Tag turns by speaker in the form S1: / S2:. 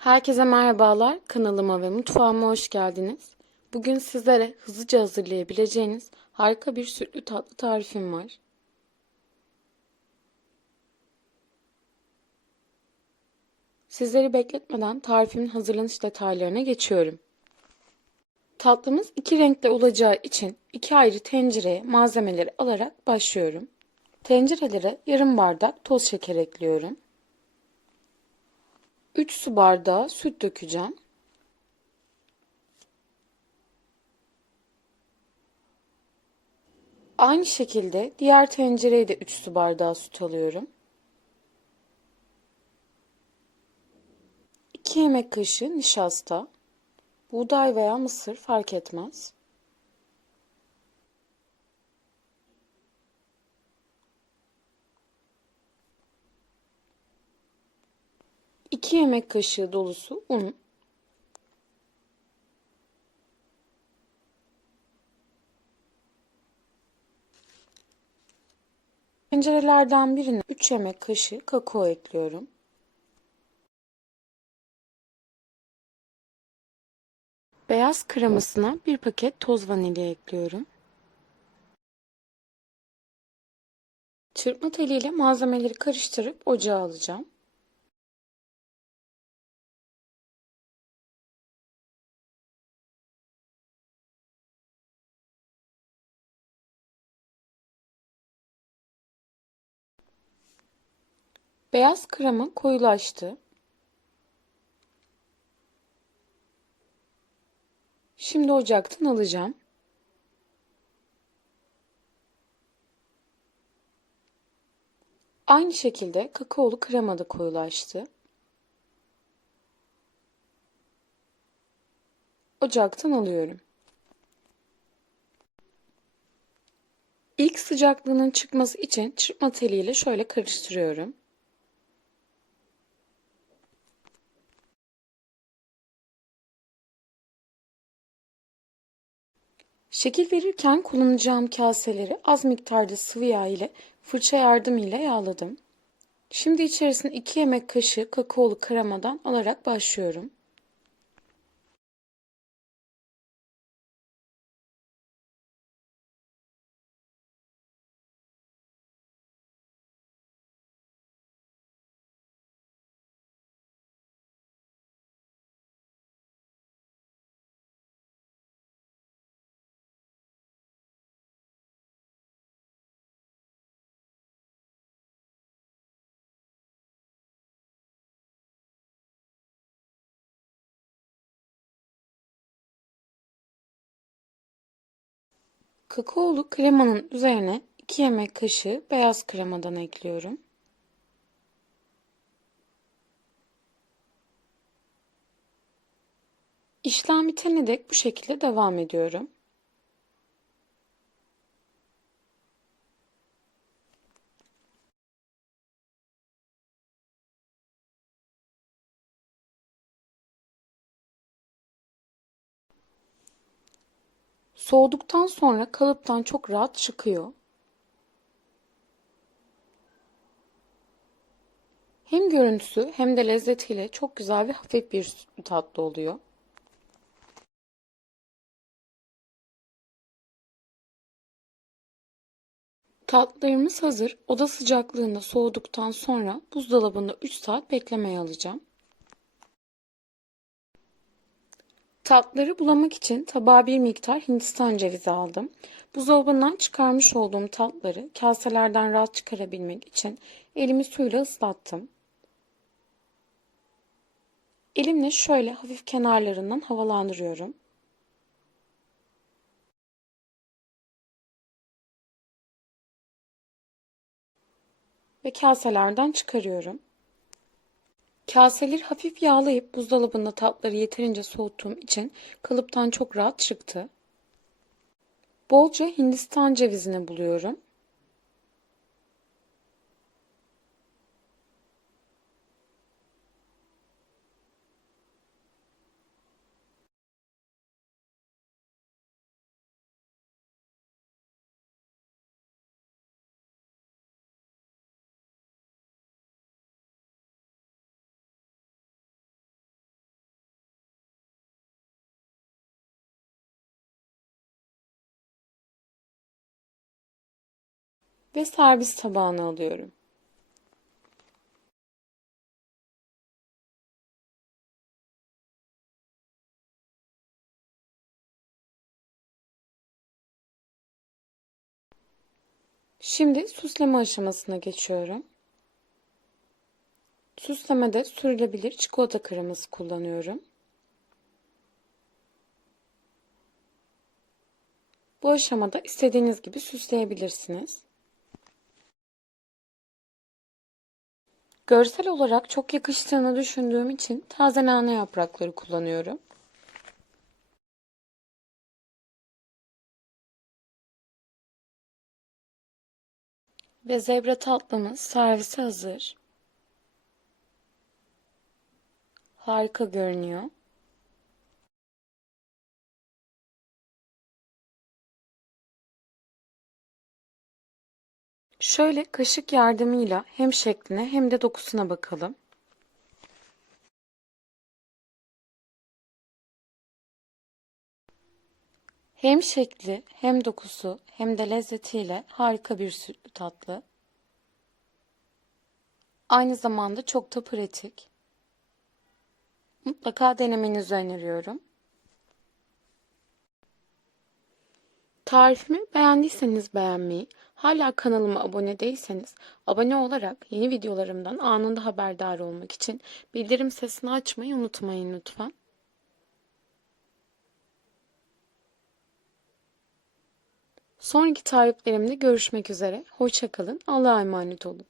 S1: Herkese merhabalar. Kanalıma ve mutfağıma hoş geldiniz. Bugün sizlere hızlıca hazırlayabileceğiniz harika bir sütlü tatlı tarifim var. Sizleri bekletmeden tarifimin hazırlanış detaylarına geçiyorum. Tatlımız iki renkli olacağı için iki ayrı tencereye malzemeleri alarak başlıyorum. Tencerelere yarım bardak toz şeker ekliyorum. 3 su bardağı süt dökeceğim. Aynı şekilde diğer tencereye de 3 su bardağı süt alıyorum. 2 yemek kaşığı nişasta, buğday veya mısır fark etmez. 2 yemek kaşığı dolusu un. Tencerelerden birine 3 yemek kaşığı kakao ekliyorum. Beyaz kremasına bir paket toz vanilya ekliyorum. Çırpma teliyle malzemeleri karıştırıp ocağa alacağım. Beyaz krema koyulaştı. Şimdi ocaktan alacağım. Aynı şekilde kakaolu krema da koyulaştı. Ocaktan alıyorum. İlk sıcaklığının çıkması için çırpma teliyle şöyle karıştırıyorum. Şekil verirken kullanacağım kaseleri az miktarda sıvı yağ ile fırça yardımıyla yağladım. Şimdi içerisine 2 yemek kaşığı kakaolu kremadan alarak başlıyorum. Kakaolu kremanın üzerine 2 yemek kaşığı beyaz kremadan ekliyorum. İşlem bitene dek bu şekilde devam ediyorum. Soğuduktan sonra kalıptan çok rahat çıkıyor. Hem görüntüsü hem de lezzetiyle çok güzel ve hafif bir tatlı oluyor. Tatlılarımız hazır. Oda sıcaklığında soğuduktan sonra buzdolabında 3 saat beklemeye alacağım. Tatları bulamak için tabağa bir miktar hindistan cevizi aldım. Buzdolabından çıkarmış olduğum tatları kaselerden rahat çıkarabilmek için elimi suyla ıslattım. Elimle şöyle hafif kenarlarından havalandırıyorum. Ve kaselerden çıkarıyorum. Kaseleri hafif yağlayıp buzdolabında tatları yeterince soğuttuğum için kalıptan çok rahat çıktı. Bolca Hindistan cevizini buluyorum. Ve servis tabağına alıyorum. Şimdi süsleme aşamasına geçiyorum. Süslemede sürülebilir çikolata kreması kullanıyorum. Bu aşamada istediğiniz gibi süsleyebilirsiniz. Görsel olarak çok yakıştığını düşündüğüm için taze nane yaprakları kullanıyorum. Ve zebra tatlımız servise hazır. Harika görünüyor. Şöyle kaşık yardımıyla hem şekline hem de dokusuna bakalım. Hem şekli, hem dokusu, hem de lezzetiyle harika bir sütlü tatlı. Aynı zamanda çok da pratik. Mutlaka denemenizi öneriyorum. Tarifimi beğendiyseniz beğenmeyi, hala kanalıma abone değilseniz abone olarak yeni videolarımdan anında haberdar olmak için bildirim sesini açmayı unutmayın lütfen. Sonraki tariflerimde görüşmek üzere. Hoşçakalın. Allah'a emanet olun.